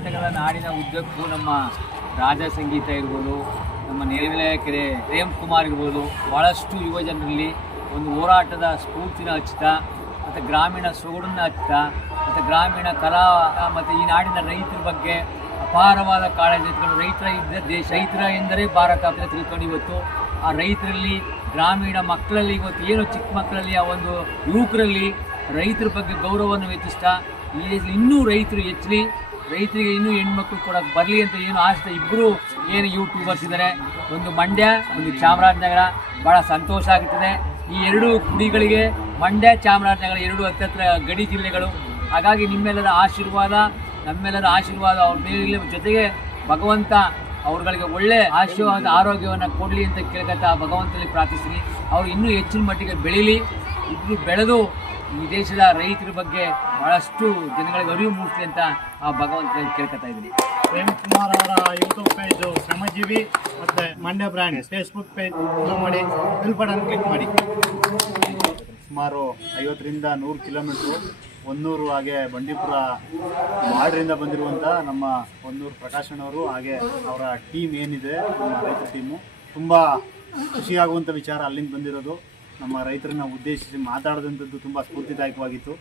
ಕರ್ನಾಟಕದ ನಾಡಿನ ಉದ್ದಕ್ಕೂ ನಮ್ಮ ರಾಜ ಸಂಗೀತ ಇರ್ಬೋದು, ನಮ್ಮ ಕೆರೆ ಪ್ರೇಮ್ ಕುಮಾರ್ ಇರ್ಬೋದು ಭಾಳಷ್ಟು ಯುವ ಜನರಲ್ಲಿ ಒಂದು ಹೋರಾಟದ ಸ್ಫೂರ್ತಿನ ಹಚ್ಚುತ್ತಾ ಮತ್ತು ಗ್ರಾಮೀಣ ಸೊಗಡನ್ನ ಹಚ್ಚುತ್ತಾ ಮತ್ತು ಗ್ರಾಮೀಣ ಕಲಾ, ಮತ್ತು ಈ ನಾಡಿನ ರೈತರ ಬಗ್ಗೆ ಅಪಾರವಾದ ಕಾಳಜಿ ರೈತರ ಇದ್ದ ದೇಶ, ರೈತರ ಎಂದರೆ ಭಾರತ ಅಂತ ತಿಳ್ಕೊಂಡು ಇವತ್ತು ಆ ರೈತರಲ್ಲಿ, ಗ್ರಾಮೀಣ ಮಕ್ಕಳಲ್ಲಿ, ಇವತ್ತು ಏನು ಚಿಕ್ಕ ಮಕ್ಕಳಲ್ಲಿ ಆ ಒಂದು ಯುವಕರಲ್ಲಿ ರೈತರ ಬಗ್ಗೆ ಗೌರವವನ್ನು ಹೆಚ್ಚಿಸ್ತಾ ಇಲ್ಲಿ ಇನ್ನೂ ರೈತರು ಹೆಚ್ಚಲಿ ರೈತರಿಗೆ ಇನ್ನೂ ಹೆಣ್ಮಕ್ಳು ಕೊಡೋಕೆ ಬರಲಿ ಅಂತ ಏನು ಆಶೆ ಇಬ್ಬರು ಏನು ಯೂಟ್ಯೂಬರ್ಸ್ ಇದ್ದಾರೆ ಒಂದು ಮಂಡ್ಯ, ಒಂದು ಚಾಮರಾಜನಗರ ಭಾಳ ಸಂತೋಷ ಆಗುತ್ತದೆ ಈ ಎರಡು ಕುಡಿಗಳಿಗೆ ಮಂಡ್ಯ ಚಾಮರಾಜನಗರ ಎರಡು ಹತ್ತತ್ರ ಗಡಿ ಜಿಲ್ಲೆಗಳು. ಹಾಗಾಗಿ ನಿಮ್ಮೆಲ್ಲರ ಆಶೀರ್ವಾದ, ನಮ್ಮೆಲ್ಲರ ಆಶೀರ್ವಾದ ಅವ್ರ ಮೇಲೆ ಜೊತೆಗೆ ಭಗವಂತ ಅವ್ರಗಳಿಗೆ ಒಳ್ಳೆ ಆಶೀರ್ವಾದ, ಆರೋಗ್ಯವನ್ನು ಕೊಡಲಿ ಅಂತ ಕೇಳ್ಕೊತಾ ಭಗವಂತನಲ್ಲಿ ಪ್ರಾರ್ಥಿಸ್ತೀನಿ. ಅವ್ರು ಇನ್ನೂ ಹೆಚ್ಚಿನ ಮಟ್ಟಿಗೆ ಬೆಳೀಲಿ. ಇಬ್ಬರು ಬೆಳೆದು ಈ ದೇಶದ ರೈತರ ಬಗ್ಗೆ ಬಹಳಷ್ಟು ಜನಗಳಿಗೆ ಅರಿವು ಮೂಡಿಸಲಿ ಅಂತ ಆ ಭಗವಂತ ಕೇಳ್ಕೊತಾ ಇದ್ದೀನಿ. ಪ್ರೇಮ್ ಕುಮಾರ್ ಅವರ ಯೂಟ್ಯೂಬ್ ಪೇಜು ಶ್ರಮಜೀವಿ ಮತ್ತು ಮಂಡ್ಯ ಬ್ರ್ಯಾಂಡ್ ಫೇಸ್ಬುಕ್ ಪೇಜ್ ಮಾಡಿ, ಬಿಲ್ ಕ್ಲಿಕ್ ಮಾಡಿ. ಸುಮಾರು ಐವತ್ತರಿಂದ ನೂರು ಕಿಲೋಮೀಟ್ರು ಒಂದೂರು ಹಾಗೆ ಬಂಡೀಪುರ ಮಾಡ್ರಿಂದ ಬಂದಿರುವಂಥ ನಮ್ಮ ಹೊನ್ನೂರು ಪ್ರಕಾಶಣ್ಣವರು ಹಾಗೆ ಅವರ ಟೀಮ್ ಏನಿದೆ, ನಮ್ಮ ರೈತ ಟೀಮು ತುಂಬ ಖುಷಿಯಾಗುವಂಥ ವಿಚಾರ ಅಲ್ಲಿಂದ ಬಂದಿರೋದು. ನಮ್ಮ ರೈತರನ್ನ ಉದ್ದೇಶಿಸಿ ಮಾತಾಡಿದಂಥದ್ದು ತುಂಬ ಸ್ಫೂರ್ತಿದಾಯಕವಾಗಿತ್ತು.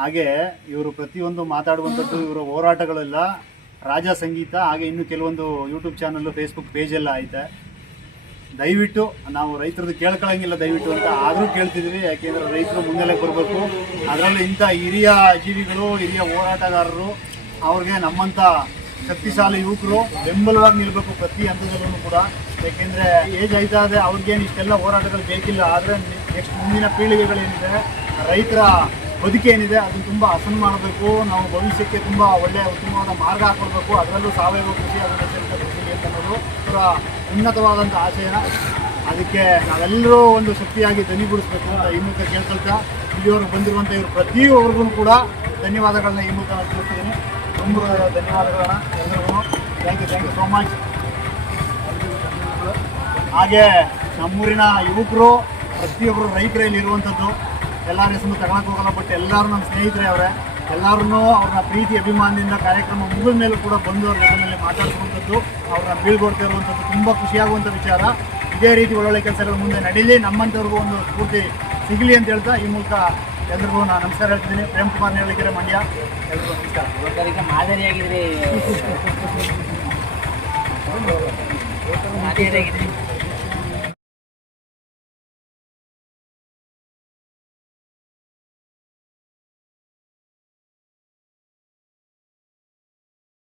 ಹಾಗೆ ಇವರು ಪ್ರತಿಯೊಂದು ಮಾತಾಡುವಂಥದ್ದು, ಇವರ ಹೋರಾಟಗಳೆಲ್ಲ ರಾಜ ಸಂಗೀತ, ಹಾಗೆ ಇನ್ನು ಕೆಲವೊಂದು ಯೂಟ್ಯೂಬ್ ಚಾನಲ್ಲು ಫೇಸ್ಬುಕ್ ಪೇಜ್ ಎಲ್ಲ ಐತೆ. ದಯವಿಟ್ಟು ನಾವು ರೈತರದ್ದು ಕೇಳ್ಕೊಳ್ಳಂಗಿಲ್ಲ ದಯವಿಟ್ಟು ಅಂತ ಆದರೂ ಕೇಳ್ತಿದ್ವಿ, ಯಾಕೆಂದ್ರೆ ರೈತರು ಮುನ್ನೆಲೆ ಬರಬೇಕು. ಅದರಲ್ಲಿ ಇಂಥ ಹಿರಿಯ ಜೀವಿಗಳು, ಹಿರಿಯ ಹೋರಾಟಗಾರರು, ಅವ್ರಿಗೆ ನಮ್ಮಂಥ ಶಕ್ತಿಶಾಲಿ ಯುವಕರು ಬೆಂಬಲವಾಗಿ ನಿಲ್ಲಬೇಕು ಪ್ರತಿ ಹಂತದಲ್ಲೂ ಕೂಡ. ಯಾಕೆಂದರೆ ಏಜ್ ಆಯ್ತಾ ಇದೆ ಅವ್ರಿಗೇನು ಇಷ್ಟೆಲ್ಲ ಹೋರಾಟಗಳು ಬೇಕಿಲ್ಲ, ಆದರೆ ನೆಕ್ಸ್ಟ್ ಮುಂದಿನ ಪೀಳಿಗೆಗಳೇನಿದೆ, ರೈತರ ಬದುಕೇನಿದೆ, ಅದನ್ನು ತುಂಬ ಹಸನು ಮಾಡಬೇಕು, ನಾವು ಭವಿಷ್ಯಕ್ಕೆ ತುಂಬ ಒಳ್ಳೆಯ ಉತ್ತಮವಾದ ಮಾರ್ಗ ಹಾಕೊಳ್ಬೇಕು, ಅದರಲ್ಲೂ ಸಾವಯವ ಕೃಷಿ ಅದರ ನೈಸರ್ಗಿಕ ಕೃಷಿ ಅನ್ನೋದು ಅವರ ಉನ್ನತವಾದಂಥ ಆಶಯನ ಅದಕ್ಕೆ ನಾವೆಲ್ಲರೂ ಒಂದು ಶಕ್ತಿಯಾಗಿ ದನಿಗೂಡಿಸ್ಬೇಕು ಅಂತ ಈ ಮೂಲಕ ಕೇಳ್ಕೊಳ್ತಾ, ಇಲ್ಲಿವರೆಗೆ ಬಂದಿರುವಂಥ ಇವರು ಪ್ರತಿಯೊಬ್ಬರಿಗೂ ಕೂಡ ಧನ್ಯವಾದಗಳನ್ನ ಈ ಮೂಲಕ ನಾನು ತಿಳಿಸ್ತಿದ್ದೀನಿ ತುಂಬ ಧನ್ಯವಾದಗಳನ್ನ ಎಲ್ಲರಿಗೂ. Thank you thank you so much ಹಾಗೆ ನಮ್ಮೂರಿನ ಯುವಕರು ಪ್ರತಿಯೊಬ್ಬರು ರೈತರಲ್ಲಿ ಇರುವಂಥದ್ದು ಎಲ್ಲರ ಹೆಸರು ತಗೊಳಕ್ ಹೋಗಲ್ಲ ಬಟ್ ಎಲ್ಲರೂ ನಮ್ಮ ಸ್ನೇಹಿತರೇ ಅವರೇ. ಎಲ್ಲರೂ ಅವ್ರನ್ನ ಪ್ರೀತಿ ಅಭಿಮಾನದಿಂದ ಕಾರ್ಯಕ್ರಮ ಮುಗಿದ ಮೇಲೂ ಕೂಡ ಬಂದು ಅವ್ರ ಮೇಲೆ ಮಾತಾಡಿಸುವಂಥದ್ದು ಅವ್ರನ್ನ ಬೀಳ್ಕೊಡ್ತಾ ಇರುವಂಥದ್ದು ತುಂಬ ಖುಷಿಯಾಗುವಂಥ ವಿಚಾರ. ಇದೇ ರೀತಿ ಒಳ್ಳೊಳ್ಳೆ ಕೆಲಸಗಳು ಮುಂದೆ ನಡೀಲಿ. ನಮ್ಮಂಥವ್ರಿಗೂ ಒಂದು ಸ್ಫೂರ್ತಿ ಸಿಗಲಿ ಅಂತ ಹೇಳ್ತಾ ಈ ಮೂಲಕ ಎಲ್ರಿಗೂ ನಾನು ನಮಸ್ಕಾರ ಹೇಳ್ತಿದ್ದೀನಿ. ಪ್ರೇಮ್ ಕುಮಾರ್ ಹೇಳಿಕೆರೆ ಮಂಡ್ಯ. ಎಲ್ರಿಗೂ ನಮಸ್ಕಾರ. ಮಾದರಿಯಾಗಿದ್ದೀರಿ